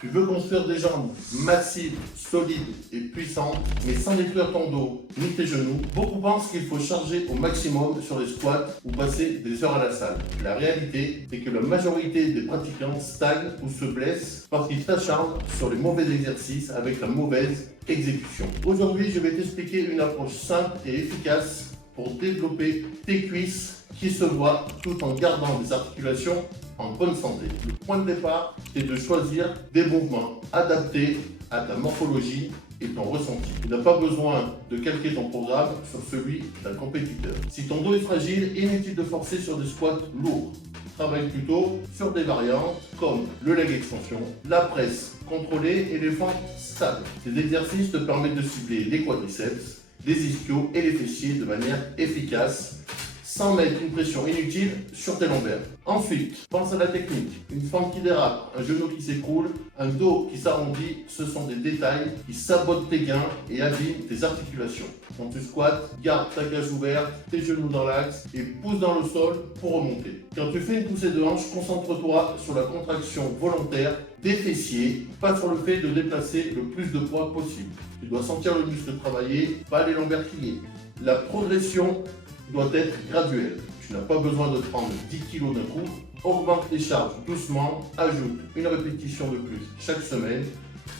Tu veux construire des jambes massives, solides et puissantes, mais sans détruire ton dos ni tes genoux. Beaucoup pensent qu'il faut charger au maximum sur les squats ou passer des heures à la salle. La réalité, c'est que la majorité des pratiquants stagnent ou se blessent parce qu'ils s'acharnent sur les mauvais exercices avec la mauvaise exécution. Aujourd'hui, je vais t'expliquer une approche simple et efficace pour développer tes cuisses qui se voient tout en gardant des articulations en bonne santé. Le point de départ, c'est de choisir des mouvements adaptés à ta morphologie et ton ressenti. Tu n'as pas besoin de calquer ton programme sur celui d'un compétiteur. Si ton dos est fragile, inutile de forcer sur des squats lourds. Travaille plutôt sur des variantes comme le leg extension, la presse contrôlée et les fentes stables. Ces exercices te permettent de cibler les quadriceps, les ischios et les fessiers de manière efficace, sans mettre une pression inutile sur tes lombaires. Ensuite, pense à la technique. Une fente qui dérape, un genou qui s'écroule, un dos qui s'arrondit, ce sont des détails qui sabotent tes gains et abîment tes articulations. Quand tu squattes, garde ta cage ouverte, tes genoux dans l'axe et pousse dans le sol pour remonter. Quand tu fais une poussée de hanche, concentre-toi sur la contraction volontaire des fessiers, pas sur le fait de déplacer le plus de poids possible. Tu dois sentir le muscle travailler, pas les lombaires crier. La progression doit être graduelle. Tu n'as pas besoin de prendre 10 kg d'un coup. Augmente les charges doucement, ajoute une répétition de plus chaque semaine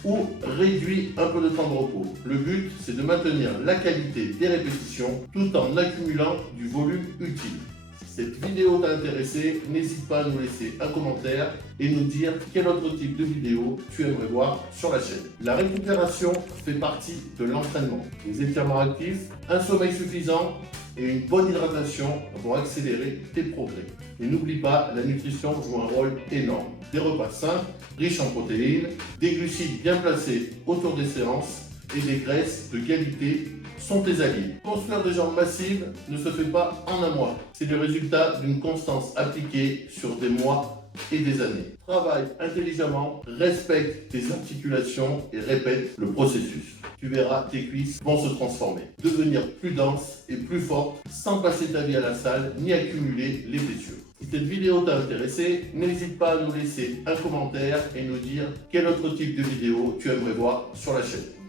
ou réduis un peu de temps de repos. Le but, c'est de maintenir la qualité des répétitions tout en accumulant du volume utile. Si cette vidéo t'a intéressé, n'hésite pas à nous laisser un commentaire et nous dire quel autre type de vidéo tu aimerais voir sur la chaîne. La récupération fait partie de l'entraînement. Les étirements actifs, un sommeil suffisant et une bonne hydratation vont accélérer tes progrès. Et n'oublie pas, la nutrition joue un rôle énorme. Des repas sains, riches en protéines, des glucides bien placés autour des séances et des graisses de qualité sont tes alliés. Construire des jambes massives ne se fait pas en un mois. C'est le résultat d'une constance appliquée sur des mois et des années. Travaille intelligemment, respecte tes articulations et répète le processus. Tu verras, tes cuisses vont se transformer, devenir plus denses et plus fortes sans passer ta vie à la salle ni accumuler les blessures. Si cette vidéo t'a intéressé, n'hésite pas à nous laisser un commentaire et nous dire quel autre type de vidéo tu aimerais voir sur la chaîne.